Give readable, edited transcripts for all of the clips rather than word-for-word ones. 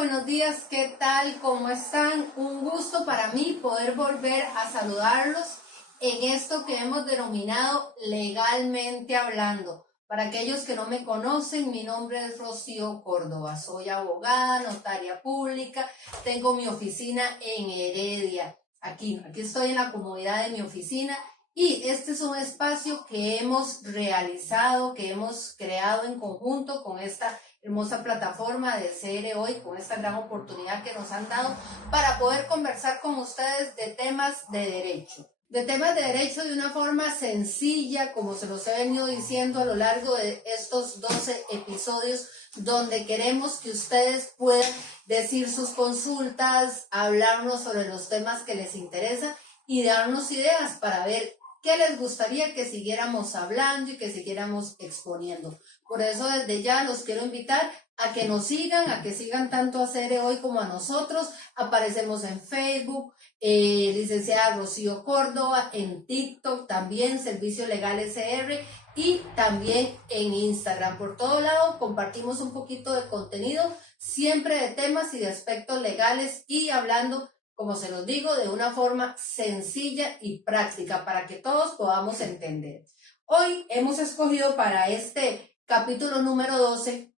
buenos días, ¿qué tal? ¿Cómo están? Un gusto para mí poder volver a saludarlos en esto que hemos denominado Legalmente Hablando. Para aquellos que no me conocen, mi nombre es Rocío Córdoba, soy abogada, notaria pública, tengo mi oficina en Heredia. Aquí estoy en la comodidad de mi oficina y este es un espacio que hemos realizado, que hemos creado en conjunto con esta hermosa plataforma de CR Hoy, con esta gran oportunidad que nos han dado para poder conversar con ustedes de temas de derecho. De temas de derecho de una forma sencilla, como se los he venido diciendo a lo largo de estos 12 episodios, donde queremos que ustedes puedan decir sus consultas, hablarnos sobre los temas que les interesan y darnos ideas para ver qué les gustaría que siguiéramos hablando y que siguiéramos exponiendo. Por eso desde ya los quiero invitar a que nos sigan, a que sigan tanto a CR Hoy como a nosotros. Aparecemos en Facebook, licenciada Rocío Córdoba, en TikTok también, Servicio Legal SR, y también en Instagram. Por todo lado compartimos un poquito de contenido, siempre de temas y de aspectos legales y hablando, como se los digo, de una forma sencilla y práctica para que todos podamos entender. Hoy hemos escogido para este capítulo número 12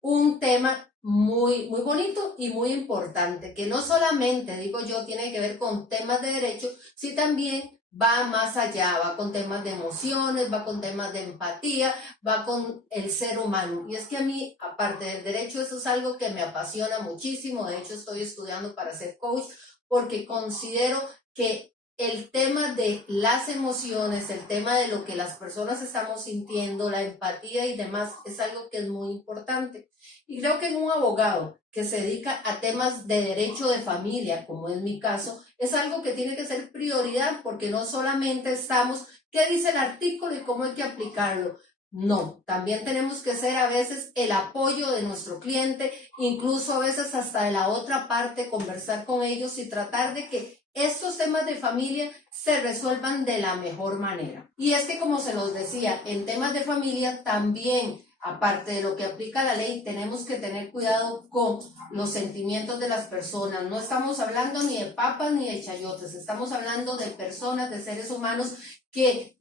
un tema muy bonito y muy importante, que no solamente, digo yo, tiene que ver con temas de derecho, sino también va más allá, va con temas de emociones, va con temas de empatía, va con el ser humano. Y es que a mí, aparte del derecho, eso es algo que me apasiona muchísimo. De hecho, estoy estudiando para ser coach porque considero que el tema de las emociones, el tema de lo que las personas estamos sintiendo, la empatía y demás, es algo que es muy importante. Y creo que en un abogado que se dedica a temas de derecho de familia, como es mi caso, es algo que tiene que ser prioridad, porque no solamente estamos, ¿qué dice el artículo y cómo hay que aplicarlo? No, también tenemos que ser a veces el apoyo de nuestro cliente, incluso a veces hasta de la otra parte, conversar con ellos y tratar de que estos temas de familia se resuelvan de la mejor manera. Y es que, como se los decía, en temas de familia también, aparte de lo que aplica la ley, tenemos que tener cuidado con los sentimientos de las personas. No estamos hablando ni de papas ni de chayotes, estamos hablando de personas, de seres humanos que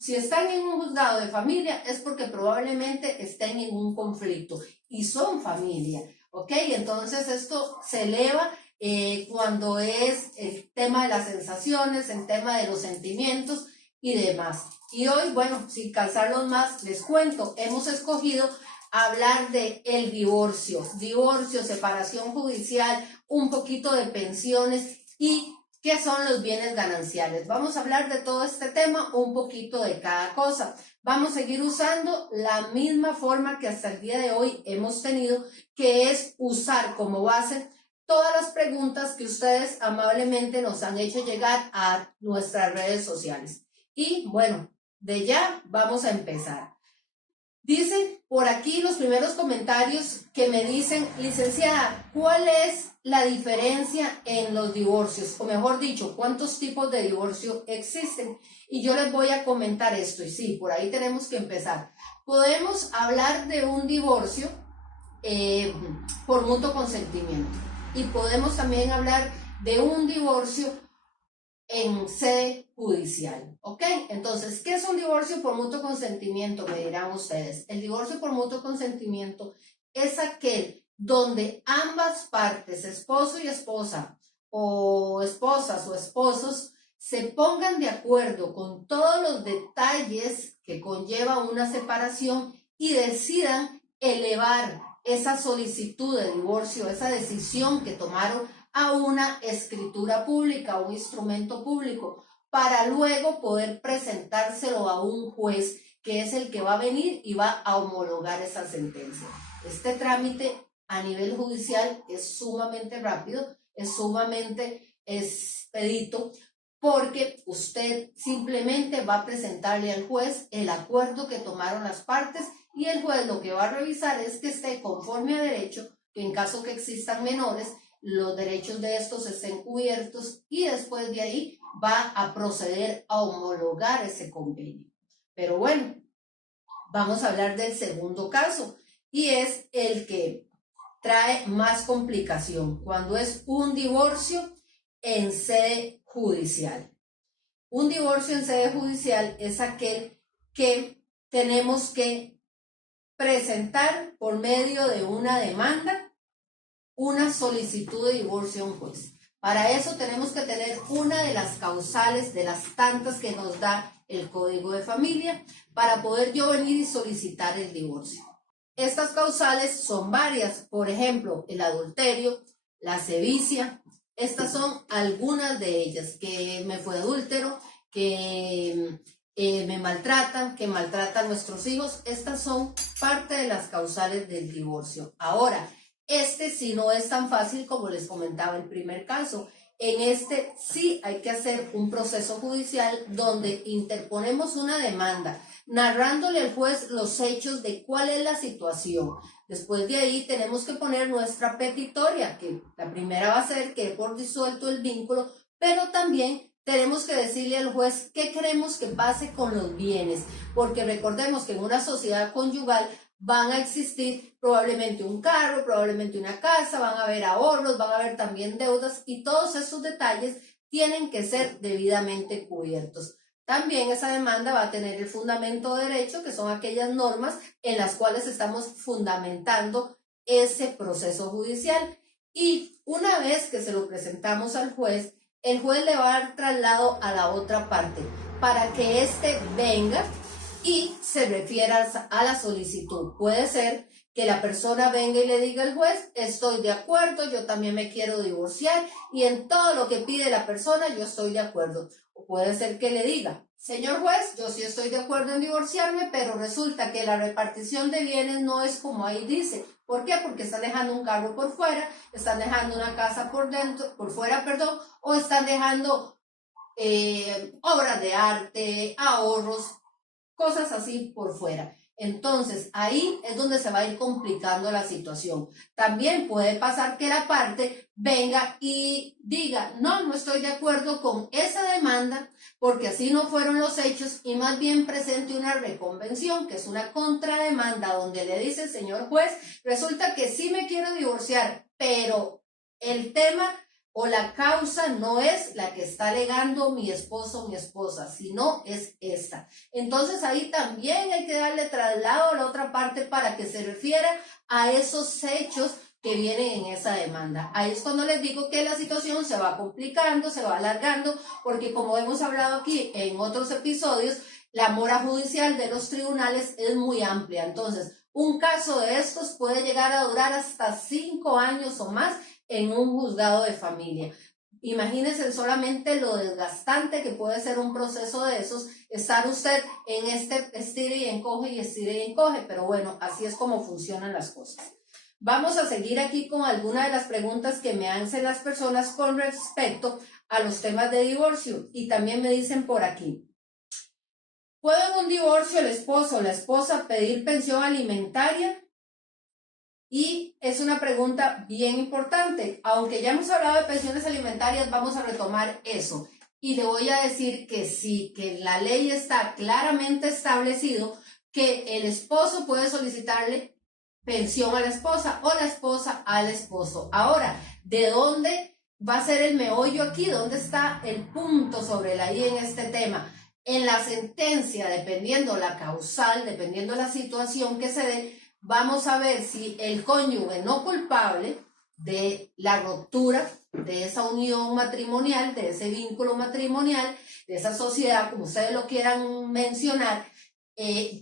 si están en un juzgado de familia es porque probablemente estén en un conflicto y son familia, ¿ok? Entonces esto se eleva cuando es el tema de las sensaciones, el tema de los sentimientos y demás. Y hoy, bueno, sin cansarlos más, les cuento, hemos escogido hablar de el divorcio, separación judicial, un poquito de pensiones y qué son los bienes gananciales. Vamos a hablar de todo este tema, un poquito de cada cosa. Vamos a seguir usando la misma forma que hasta el día de hoy hemos tenido, que es usar como base todas las preguntas que ustedes amablemente nos han hecho llegar a nuestras redes sociales. Y bueno, de ya vamos a empezar. Dicen por aquí los primeros comentarios que me dicen, licenciada, ¿cuál es la diferencia en los divorcios? O mejor dicho, ¿cuántos tipos de divorcio existen? Y yo les voy a comentar esto. Y sí, por ahí tenemos que empezar. Podemos hablar de un divorcio por mutuo consentimiento. Y podemos también hablar de un divorcio en sede judicial, ¿ok? Entonces, ¿qué es un divorcio por mutuo consentimiento? Me dirán ustedes. El divorcio por mutuo consentimiento es aquel donde ambas partes, esposo y esposa, o esposas o esposos, se pongan de acuerdo con todos los detalles que conlleva una separación y decidan elevar esa solicitud de divorcio, esa decisión que tomaron a una escritura pública, a un instrumento público, para luego poder presentárselo a un juez que es el que va a venir y va a homologar esa sentencia. Este trámite a nivel judicial es sumamente rápido, es sumamente expedito, porque usted simplemente va a presentarle al juez el acuerdo que tomaron las partes y el juez lo que va a revisar es que esté conforme a derecho, que en caso que existan menores, los derechos de estos estén cubiertos y después de ahí va a proceder a homologar ese convenio. Pero bueno, vamos a hablar del segundo caso y es el que trae más complicación cuando es un divorcio en sede judicial. Un divorcio en sede judicial es aquel que tenemos que presentar por medio de una demanda una solicitud de divorcio a un juez. Para eso tenemos que tener una de las causales de las tantas que nos da el Código de Familia para poder yo venir y solicitar el divorcio. Estas causales son varias, por ejemplo, el adulterio, la sevicia. Estas son algunas de ellas, que me fue adúltero, que me maltratan, que maltratan a nuestros hijos. Estas son parte de las causales del divorcio. Ahora, sí no es tan fácil como les comentaba el primer caso. En este sí hay que hacer un proceso judicial donde interponemos una demanda, narrándole al juez los hechos de cuál es la situación. Después de ahí tenemos que poner nuestra petitoria, que la primera va a ser que por disuelto el vínculo, pero también tenemos que decirle al juez qué queremos que pase con los bienes, porque recordemos que en una sociedad conyugal van a existir probablemente un carro, probablemente una casa, van a haber ahorros, van a haber también deudas y todos esos detalles tienen que ser debidamente cubiertos. También esa demanda va a tener el fundamento de derecho, que son aquellas normas en las cuales estamos fundamentando ese proceso judicial. Y una vez que se lo presentamos al juez, el juez le va a dar traslado a la otra parte para que éste venga y se refiera a la solicitud. Puede ser que la persona venga y le diga al juez, estoy de acuerdo, yo también me quiero divorciar y en todo lo que pide la persona yo estoy de acuerdo. O puede ser que le diga, señor juez, yo sí estoy de acuerdo en divorciarme, pero resulta que la repartición de bienes no es como ahí dice. ¿Por qué? Porque están dejando un carro por fuera, están dejando una casa por dentro, por fuera, perdón, o están dejando obras de arte, ahorros, cosas así por fuera. Entonces, ahí es donde se va a ir complicando la situación. También puede pasar que la parte venga y diga, no, no estoy de acuerdo con esa demanda porque así no fueron los hechos y más bien presente una reconvención, que es una contrademanda donde le dice, señor juez, resulta que sí me quiero divorciar, pero el tema o la causa no es la que está alegando mi esposo o mi esposa, sino es esta. Entonces ahí también hay que darle traslado a la otra parte para que se refiera a esos hechos que vienen en esa demanda. Ahí es cuando les digo que la situación se va complicando, se va alargando, porque como hemos hablado aquí en otros episodios, la mora judicial de los tribunales es muy amplia. Entonces, un caso de estos puede llegar a durar hasta 5 años o más en un juzgado de familia. Imagínense solamente lo desgastante que puede ser un proceso de esos, estar usted en este estire y encoge, pero bueno, así es como funcionan las cosas. Vamos a seguir aquí con algunas de las preguntas que me hacen las personas con respecto a los temas de divorcio y también me dicen por aquí. ¿Puede en un divorcio el esposo o la esposa pedir pensión alimentaria? Y es una pregunta bien importante. Aunque ya hemos hablado de pensiones alimentarias, vamos a retomar eso. Y le voy a decir que sí, que la ley está claramente establecido que el esposo puede solicitarle pensión a la esposa o la esposa al esposo. Ahora, ¿de dónde va a ser el meollo aquí? ¿Dónde está el punto sobre la I en este tema? En la sentencia, dependiendo la causal, dependiendo la situación que se dé, vamos a ver si el cónyuge no culpable de la ruptura de esa unión matrimonial, de ese vínculo matrimonial, de esa sociedad, como ustedes lo quieran mencionar,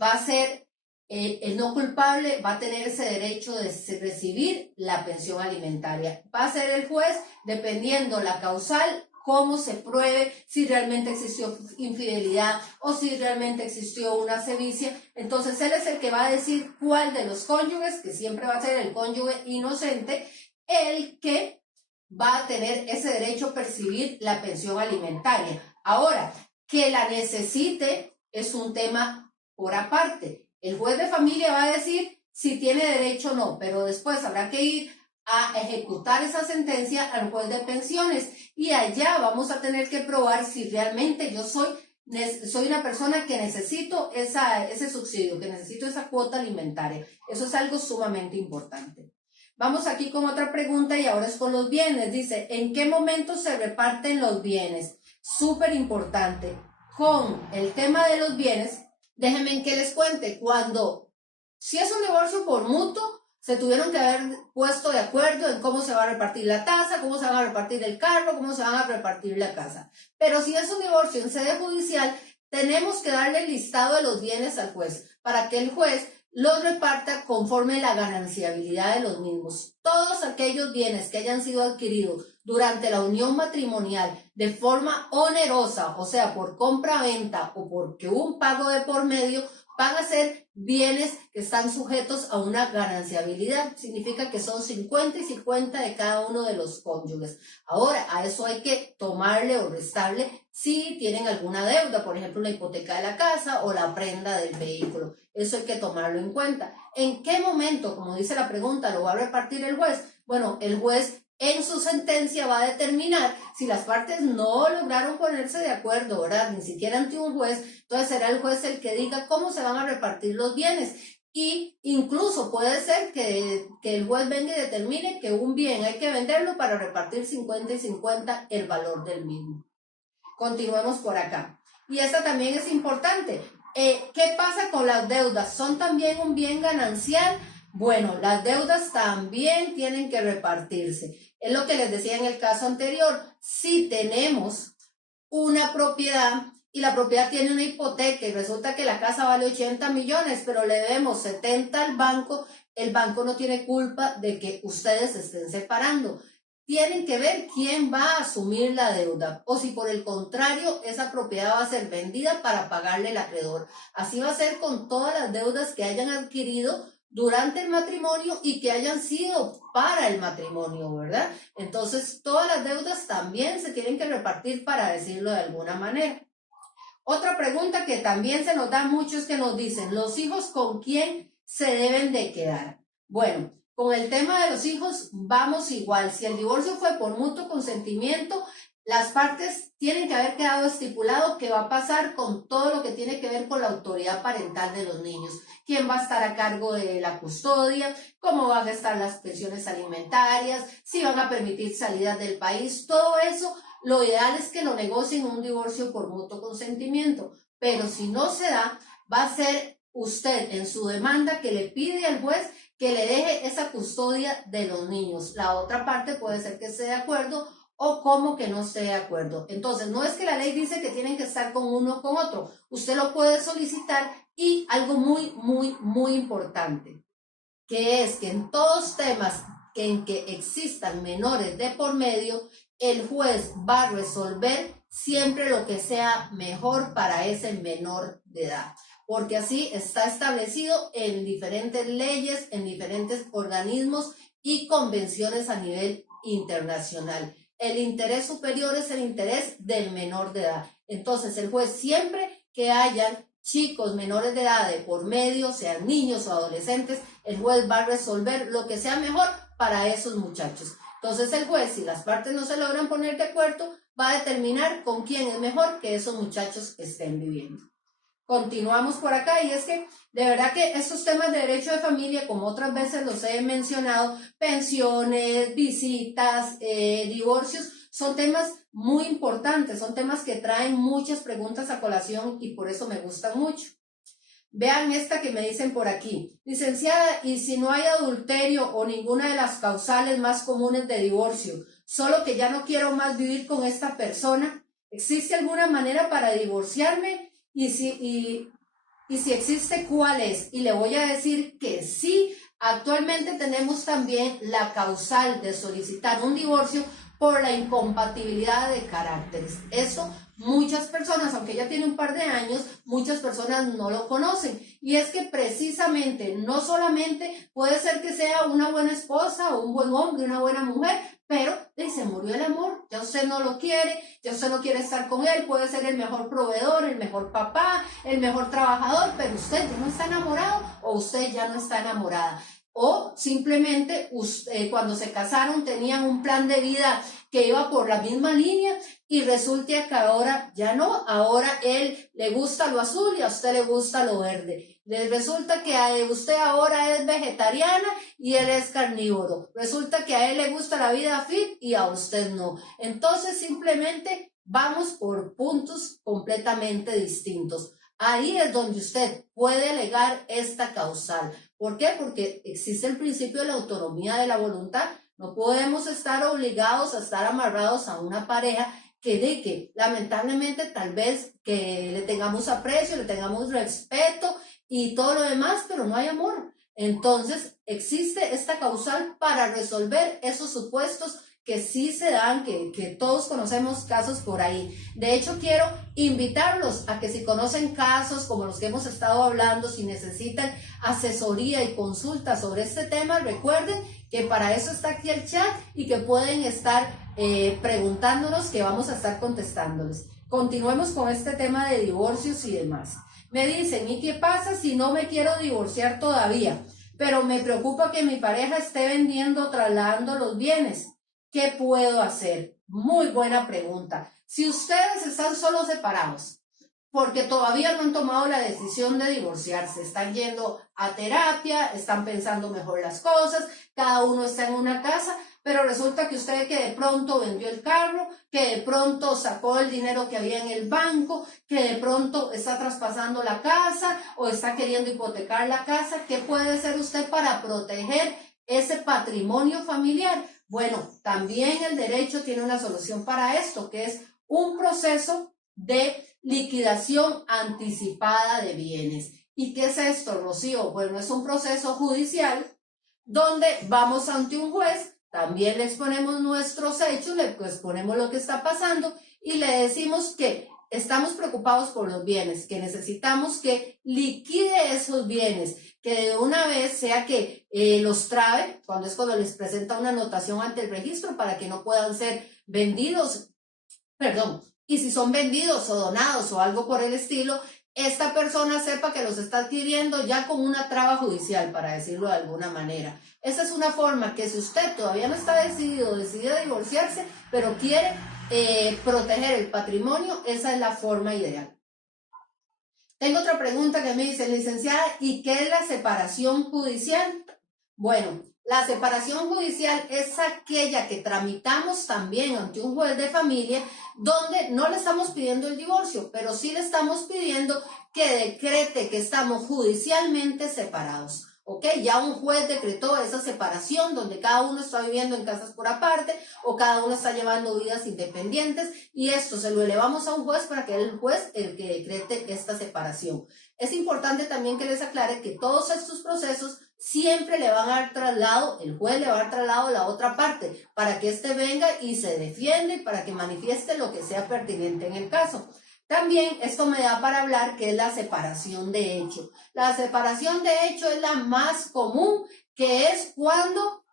va a ser el no culpable, va a tener ese derecho de recibir la pensión alimentaria. Va a ser el juez, dependiendo la causal, cómo se pruebe si realmente existió infidelidad o si realmente existió una sevicia. Entonces él es el que va a decir cuál de los cónyuges, que siempre va a ser el cónyuge inocente, el que va a tener ese derecho a percibir la pensión alimentaria. Ahora, que la necesite es un tema por aparte. El juez de familia va a decir si tiene derecho o no, pero después habrá que ir a ejecutar esa sentencia al juez de pensiones y allá vamos a tener que probar si realmente yo soy una persona que necesito ese subsidio, que necesito esa cuota alimentaria. Eso es algo sumamente importante. Vamos aquí con otra pregunta y ahora es con los bienes. Dice, ¿en qué momento se reparten los bienes? Súper importante. Con el tema de los bienes, déjenme que les cuente, si es un divorcio por mutuo, se tuvieron que haber puesto de acuerdo en cómo se va a repartir la tasa, cómo se va a repartir el carro, cómo se van a repartir la casa. Pero si es un divorcio en sede judicial, tenemos que darle el listado de los bienes al juez para que el juez los reparta conforme la gananciabilidad de los mismos. Todos aquellos bienes que hayan sido adquiridos durante la unión matrimonial de forma onerosa, o sea, por compra-venta o porque hubo un pago de por medio, van a ser bienes que están sujetos a una gananciabilidad. Significa que son 50 y 50 de cada uno de los cónyuges. Ahora, a eso hay que tomarle o restarle si tienen alguna deuda, por ejemplo, la hipoteca de la casa o la prenda del vehículo. Eso hay que tomarlo en cuenta. ¿En qué momento, como dice la pregunta, lo va a repartir el juez? Bueno, el juez en su sentencia va a determinar si las partes no lograron ponerse de acuerdo, ¿verdad? Ni siquiera ante un juez. Entonces será el juez el que diga cómo se van a repartir los bienes. Y incluso puede ser que el juez venga y determine que un bien hay que venderlo para repartir 50 y 50 el valor del mismo. Continuemos por acá. Y esta también es importante. ¿Qué pasa con las deudas? ¿Son también un bien ganancial? Bueno, las deudas también tienen que repartirse. Es lo que les decía en el caso anterior. Si tenemos una propiedad y la propiedad tiene una hipoteca y resulta que la casa vale 80 millones, pero le debemos 70 al banco, el banco no tiene culpa de que ustedes se estén separando. Tienen que ver quién va a asumir la deuda o si por el contrario esa propiedad va a ser vendida para pagarle el acreedor. Así va a ser con todas las deudas que hayan adquirido durante el matrimonio y que hayan sido para el matrimonio, ¿verdad? Entonces, todas las deudas también se tienen que repartir, para decirlo de alguna manera. Otra pregunta que también se nos da mucho es que nos dicen, ¿los hijos con quién se deben de quedar? Bueno, con el tema de los hijos vamos igual. Si el divorcio fue por mutuo consentimiento, las partes tienen que haber quedado estipulado qué va a pasar con todo lo que tiene que ver con la autoridad parental de los niños. ¿Quién va a estar a cargo de la custodia? ¿Cómo van a estar las pensiones alimentarias? ¿Si van a permitir salidas del país? Todo eso, lo ideal es que lo negocien un divorcio por mutuo consentimiento. Pero si no se da, va a ser usted en su demanda que le pide al juez que le deje esa custodia de los niños. La otra parte puede ser que esté de acuerdo o como que no esté de acuerdo. Entonces, no es que la ley dice que tienen que estar con uno o con otro. Usted lo puede solicitar y algo muy importante, que es que en todos temas en que existan menores de por medio, el juez va a resolver siempre lo que sea mejor para ese menor de edad, porque así está establecido en diferentes leyes, en diferentes organismos y convenciones a nivel internacional. El interés superior es el interés del menor de edad. Entonces, el juez, siempre que hayan chicos menores de edad de por medio, sean niños o adolescentes, el juez va a resolver lo que sea mejor para esos muchachos. Entonces el juez, si las partes no se logran poner de acuerdo, va a determinar con quién es mejor que esos muchachos estén viviendo. Continuamos por acá, y es que de verdad que estos temas de derecho de familia, como otras veces los he mencionado, pensiones, visitas, divorcios, son temas muy importantes, son temas que traen muchas preguntas a colación y por eso me gustan mucho. Vean esta que me dicen por aquí. Licenciada, ¿y si no hay adulterio o ninguna de las causales más comunes de divorcio, solo que ya no quiero más vivir con esta persona? ¿Existe alguna manera para divorciarme? Y si existe, ¿cuál es? Y le voy a decir que sí. Actualmente tenemos también la causal de solicitar un divorcio por la incompatibilidad de caracteres. Eso muchas personas, aunque ella tiene un par de años, muchas personas no lo conocen. Y es que precisamente, no solamente puede ser que sea una buena esposa o un buen hombre, una buena mujer, pero se murió el amor, ya usted no lo quiere, ya usted no quiere estar con él, puede ser el mejor proveedor, el mejor papá, el mejor trabajador, pero usted ya no está enamorado o usted ya no está enamorada. O simplemente cuando se casaron tenían un plan de vida que iba por la misma línea y resulta que ahora ya no, ahora él le gusta lo azul y a usted le gusta lo verde. Les resulta que usted ahora es vegetariana y él es carnívoro. Resulta que a él le gusta la vida fit y a usted no. Entonces simplemente vamos por puntos completamente distintos. Ahí es donde usted puede alegar esta causal. ¿Por qué? Porque existe el principio de la autonomía de la voluntad. No podemos estar obligados a estar amarrados a una pareja que lamentablemente tal vez que le tengamos aprecio, le tengamos respeto y todo lo demás, pero no hay amor. Entonces existe esta causal para resolver esos supuestos que sí se dan, que todos conocemos casos por ahí. De hecho, quiero invitarlos a que si conocen casos como los que hemos estado hablando, si necesitan asesoría y consulta sobre este tema, recuerden que para eso está aquí el chat y que pueden estar preguntándonos, que vamos a estar contestándoles. Continuemos con este tema de divorcios y demás. Me dicen, ¿y qué pasa si no me quiero divorciar todavía? Pero me preocupa que mi pareja esté vendiendo o trasladando los bienes. ¿Qué puedo hacer? Muy buena pregunta. Si ustedes están solo separados, porque todavía no han tomado la decisión de divorciarse, están yendo a terapia, están pensando mejor las cosas, cada uno está en una casa, pero resulta que usted que de pronto vendió el carro, que de pronto sacó el dinero que había en el banco, que de pronto está traspasando la casa o está queriendo hipotecar la casa, ¿qué puede hacer usted para proteger ese patrimonio familiar? Bueno, también el derecho tiene una solución para esto, que es un proceso de liquidación anticipada de bienes. ¿Y qué es esto, Rocío? Bueno, es un proceso judicial donde vamos ante un juez, también le exponemos nuestros hechos, le exponemos lo que está pasando y le decimos que estamos preocupados por los bienes, que necesitamos que liquide esos bienes, que de una vez sea que los trabe, cuando les presenta una anotación ante el registro para que no puedan ser vendidos, y si son vendidos o donados o algo por el estilo, esta persona sepa que los está adquiriendo ya con una traba judicial, para decirlo de alguna manera. Esa es una forma que si usted todavía no está decide divorciarse, pero quiere proteger el patrimonio, esa es la forma ideal. Tengo otra pregunta que me dice, licenciada, ¿y qué es la separación judicial? Bueno, la separación judicial es aquella que tramitamos también ante un juez de familia, donde no le estamos pidiendo el divorcio, pero sí le estamos pidiendo que decrete que estamos judicialmente separados. ¿Ok? Ya un juez decretó esa separación donde cada uno está viviendo en casas por aparte o cada uno está llevando vidas independientes y esto se lo elevamos a un juez para que el juez el que decrete esta separación. Es importante también que les aclare que todos estos procesos siempre le van a dar traslado, el juez le va a dar traslado a la otra parte para que éste venga y se defienda y para que manifieste lo que sea pertinente en el caso. También esto me da para hablar que es la separación de hecho. La separación de hecho es la más común, que es cuando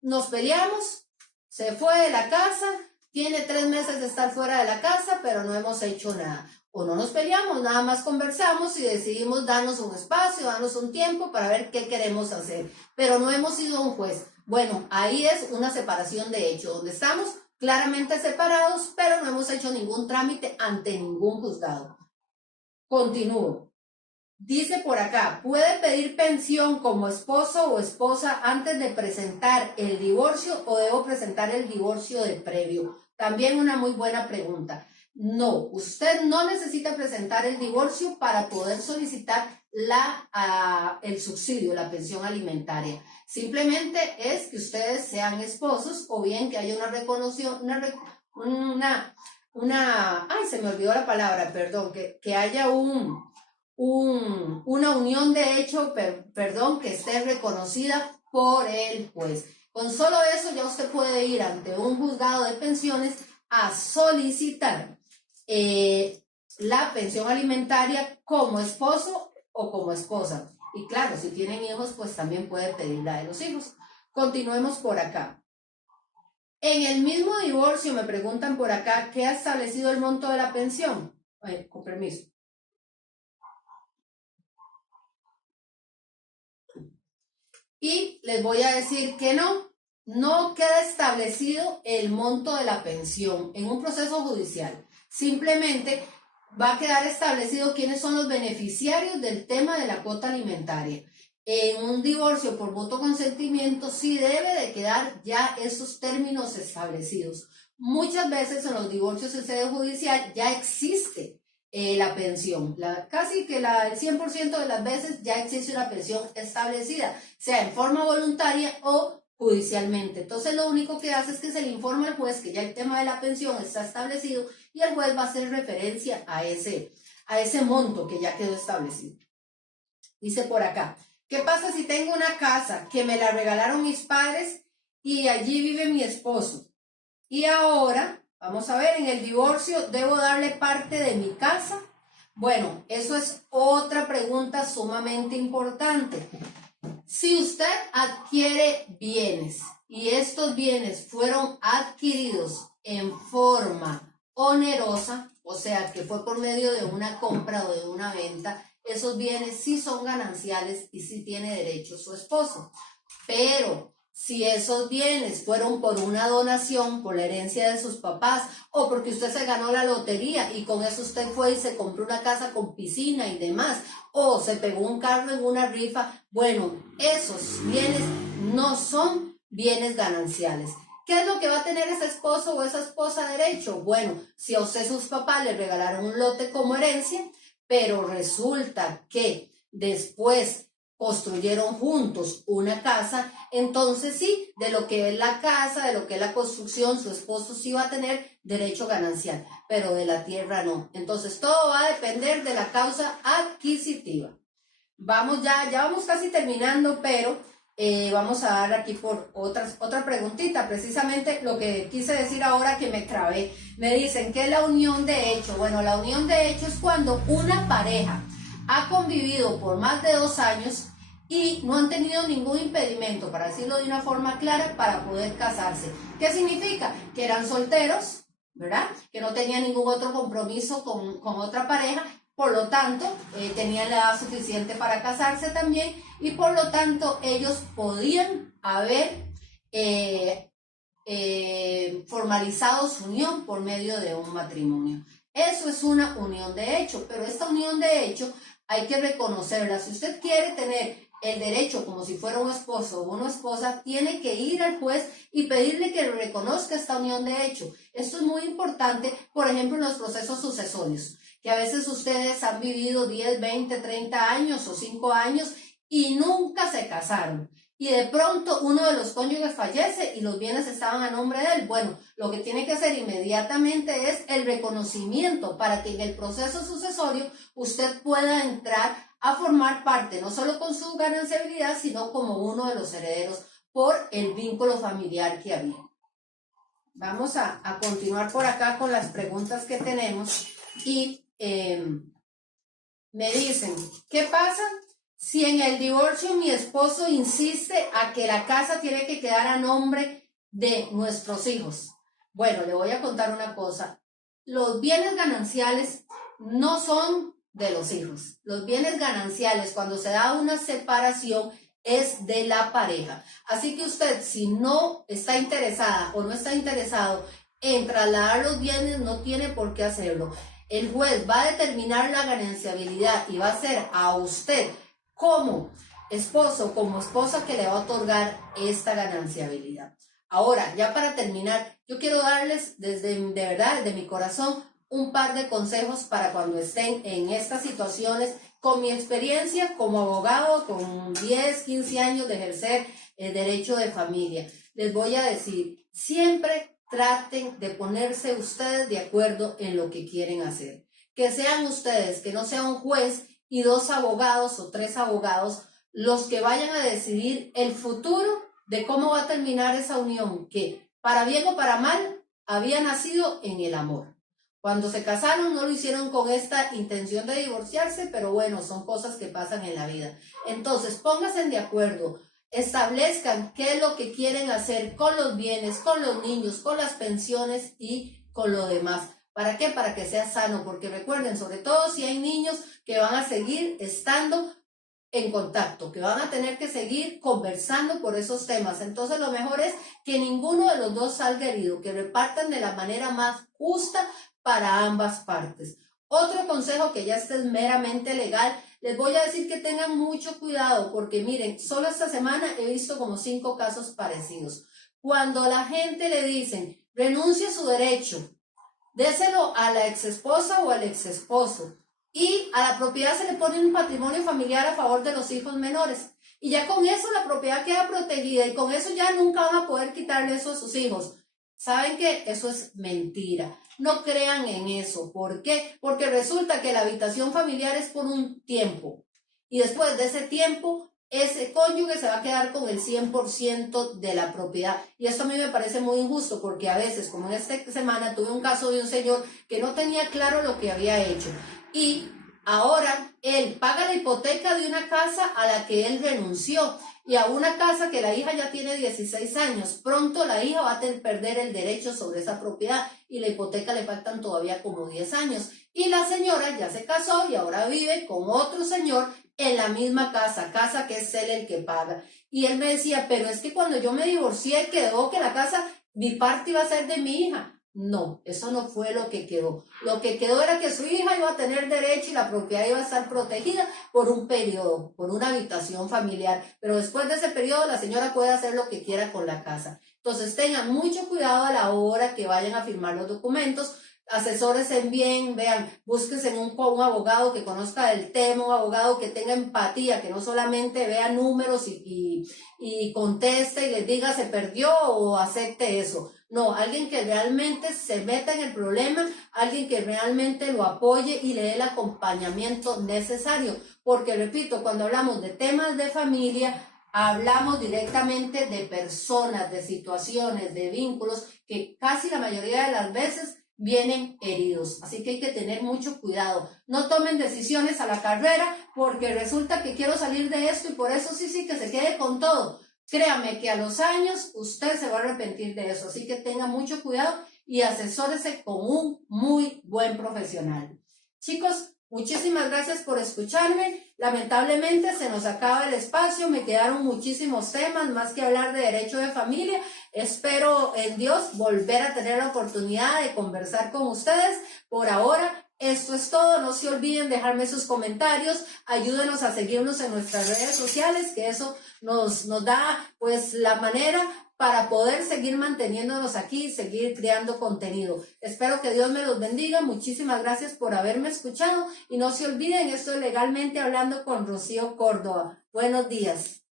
nos peleamos, se fue de la casa, tiene 3 meses de estar fuera de la casa, pero no hemos hecho nada. O no nos peleamos, nada más conversamos y decidimos darnos un espacio, darnos un tiempo para ver qué queremos hacer. Pero no hemos ido a un juez. Bueno, ahí es una separación de hecho, donde estamos claramente separados, pero no hemos hecho ningún trámite ante ningún juzgado. Continúo. Dice por acá, ¿puede pedir pensión como esposo o esposa antes de presentar el divorcio o debo presentar el divorcio de previo? También una muy buena pregunta. No, usted no necesita presentar el divorcio para poder solicitar el subsidio, la pensión alimentaria. Simplemente es que ustedes sean esposos o bien que haya una reconoción, ay, se me olvidó la palabra, perdón, que haya una unión de hecho, que esté reconocida por el juez. Con solo eso ya usted puede ir ante un juzgado de pensiones a solicitar la pensión alimentaria como esposo o como esposa. Y claro, si tienen hijos, pues también puede pedir la de los hijos. Continuemos por acá. En el mismo divorcio me preguntan por acá, ¿qué ha establecido el monto de la pensión? Con permiso. Y les voy a decir que no queda establecido el monto de la pensión en un proceso judicial. Simplemente va a quedar establecido quiénes son los beneficiarios del tema de la cuota alimentaria. En un divorcio por mutuo consentimiento sí debe de quedar ya esos términos establecidos. Muchas veces en los divorcios en sede judicial ya existe la pensión. Casi que el 100% de las veces ya existe una pensión establecida, sea en forma voluntaria o judicialmente. Entonces lo único que hace es que se le informa al juez que ya el tema de la pensión está establecido y el juez va a hacer referencia a ese monto que ya quedó establecido. Dice por acá, ¿qué pasa si tengo una casa que me la regalaron mis padres y allí vive mi esposo? Y ahora, vamos a ver, en el divorcio, ¿debo darle parte de mi casa? Bueno, eso es otra pregunta sumamente importante. Si usted adquiere bienes y estos bienes fueron adquiridos en forma onerosa, o sea, que fue por medio de una compra o de una venta, esos bienes sí son gananciales y sí tiene derecho su esposo. Pero si esos bienes fueron por una donación, por la herencia de sus papás, o porque usted se ganó la lotería y con eso usted fue y se compró una casa con piscina y demás, o se pegó un carro en una rifa, bueno, esos bienes no son bienes gananciales. ¿Qué es lo que va a tener ese esposo o esa esposa derecho? Bueno, si a usted sus papás le regalaron un lote como herencia, pero resulta que después construyeron juntos una casa, entonces sí, de lo que es la casa, de lo que es la construcción, su esposo sí va a tener derecho ganancial, pero de la tierra no. Entonces todo va a depender de la causa adquisitiva. Vamos ya vamos casi terminando, pero vamos a dar aquí por otra preguntita, precisamente lo que quise decir ahora que me trabé. Me dicen, ¿qué es la unión de hecho? Bueno, la unión de hecho es cuando una pareja ha convivido por más de 2 años y no han tenido ningún impedimento, para decirlo de una forma clara, para poder casarse. ¿Qué significa? Que eran solteros, ¿verdad? Que no tenían ningún otro compromiso con otra pareja, por lo tanto, tenían la edad suficiente para casarse también y por lo tanto ellos podían haber formalizado su unión por medio de un matrimonio. Eso es una unión de hecho, pero esta unión de hecho hay que reconocerla. Si usted quiere tener el derecho como si fuera un esposo o una esposa, tiene que ir al juez y pedirle que reconozca esta unión de hecho. Esto es muy importante, por ejemplo, en los procesos sucesorios, que a veces ustedes han vivido 10, 20, 30 años o 5 años y nunca se casaron. Y de pronto uno de los cónyuges fallece y los bienes estaban a nombre de él. Bueno, lo que tiene que hacer inmediatamente es el reconocimiento para que en el proceso sucesorio usted pueda entrar a formar parte, no solo con su gananciabilidad, sino como uno de los herederos por el vínculo familiar que había. Vamos a continuar por acá con las preguntas que tenemos y me dicen, ¿qué pasa si en el divorcio mi esposo insiste a que la casa tiene que quedar a nombre de nuestros hijos? Bueno, le voy a contar una cosa. Los bienes gananciales no son de los hijos. Los bienes gananciales, cuando se da una separación, es de la pareja. Así que usted, si no está interesada o no está interesado en trasladar los bienes, no tiene por qué hacerlo. El juez va a determinar la gananciabilidad y va a ser a usted como esposo, como esposa, que le va a otorgar esta gananciabilidad. Ahora, ya para terminar, yo quiero darles de verdad, desde mi corazón, un par de consejos para cuando estén en estas situaciones, con mi experiencia como abogado, con 10, 15 años de ejercer el derecho de familia. Les voy a decir, siempre traten de ponerse ustedes de acuerdo en lo que quieren hacer. Que sean ustedes, que no sea un juez y 2 abogados o 3 abogados los que vayan a decidir el futuro de cómo va a terminar esa unión, que para bien o para mal había nacido en el amor. Cuando se casaron no lo hicieron con esta intención de divorciarse, pero bueno, son cosas que pasan en la vida. Entonces, pónganse de acuerdo, establezcan qué es lo que quieren hacer con los bienes, con los niños, con las pensiones y con lo demás. ¿Para qué? Para que sea sano, porque recuerden, sobre todo si hay niños que van a seguir estando en contacto, que van a tener que seguir conversando por esos temas. Entonces lo mejor es que ninguno de los dos salga herido, que repartan de la manera más justa para ambas partes. Otro consejo que ya este es meramente legal, les voy a decir que tengan mucho cuidado porque miren, solo esta semana he visto como 5 casos parecidos. Cuando a la gente le dicen, renuncie a su derecho, déselo a la exesposa o al exesposo, y a la propiedad se le pone un patrimonio familiar a favor de los hijos menores. Y ya con eso la propiedad queda protegida y con eso ya nunca van a poder quitarle eso a sus hijos. ¿Saben qué? Eso es mentira. No crean en eso. ¿Por qué? Porque resulta que la habitación familiar es por un tiempo. Y después de ese tiempo, ese cónyuge se va a quedar con el 100% de la propiedad. Y esto a mí me parece muy injusto porque a veces, como en esta semana, tuve un caso de un señor que no tenía claro lo que había hecho. Y ahora él paga la hipoteca de una casa a la que él renunció y a una casa que la hija ya tiene 16 años. Pronto la hija va a perder el derecho sobre esa propiedad y la hipoteca le faltan todavía como 10 años. Y la señora ya se casó y ahora vive con otro señor en la misma casa que es él el que paga. Y él me decía, pero es que cuando yo me divorcié quedó que la casa, mi parte iba a ser de mi hija. No, eso no fue lo que quedó. Lo que quedó era que su hija iba a tener derecho y la propiedad iba a estar protegida por un periodo, por una habitación familiar. Pero después de ese periodo la señora puede hacer lo que quiera con la casa. Entonces tengan mucho cuidado a la hora que vayan a firmar los documentos. Asesórense bien, vean, búsquense un abogado que conozca el tema, un abogado que tenga empatía, que no solamente vea números y conteste y les diga se perdió o acepte eso. No, alguien que realmente se meta en el problema, alguien que realmente lo apoye y le dé el acompañamiento necesario. Porque, repito, cuando hablamos de temas de familia, hablamos directamente de personas, de situaciones, de vínculos que casi la mayoría de las veces vienen heridos. Así que hay que tener mucho cuidado. No tomen decisiones a la carrera porque resulta que quiero salir de esto y por eso sí, que se quede con todo. Créame que a los años usted se va a arrepentir de eso, así que tenga mucho cuidado y asesórese con un muy buen profesional. Chicos, muchísimas gracias por escucharme. Lamentablemente se nos acaba el espacio, me quedaron muchísimos temas, más que hablar de derecho de familia. Espero en Dios volver a tener la oportunidad de conversar con ustedes. Por ahora, esto es todo. No se olviden dejarme sus comentarios, ayúdenos a seguirnos en nuestras redes sociales, que eso nos da pues la manera para poder seguir manteniéndonos aquí y seguir creando contenido. Espero que Dios me los bendiga. Muchísimas gracias por haberme escuchado y no se olviden, esto es Legalmente Hablando con Rocío Córdoba. Buenos días.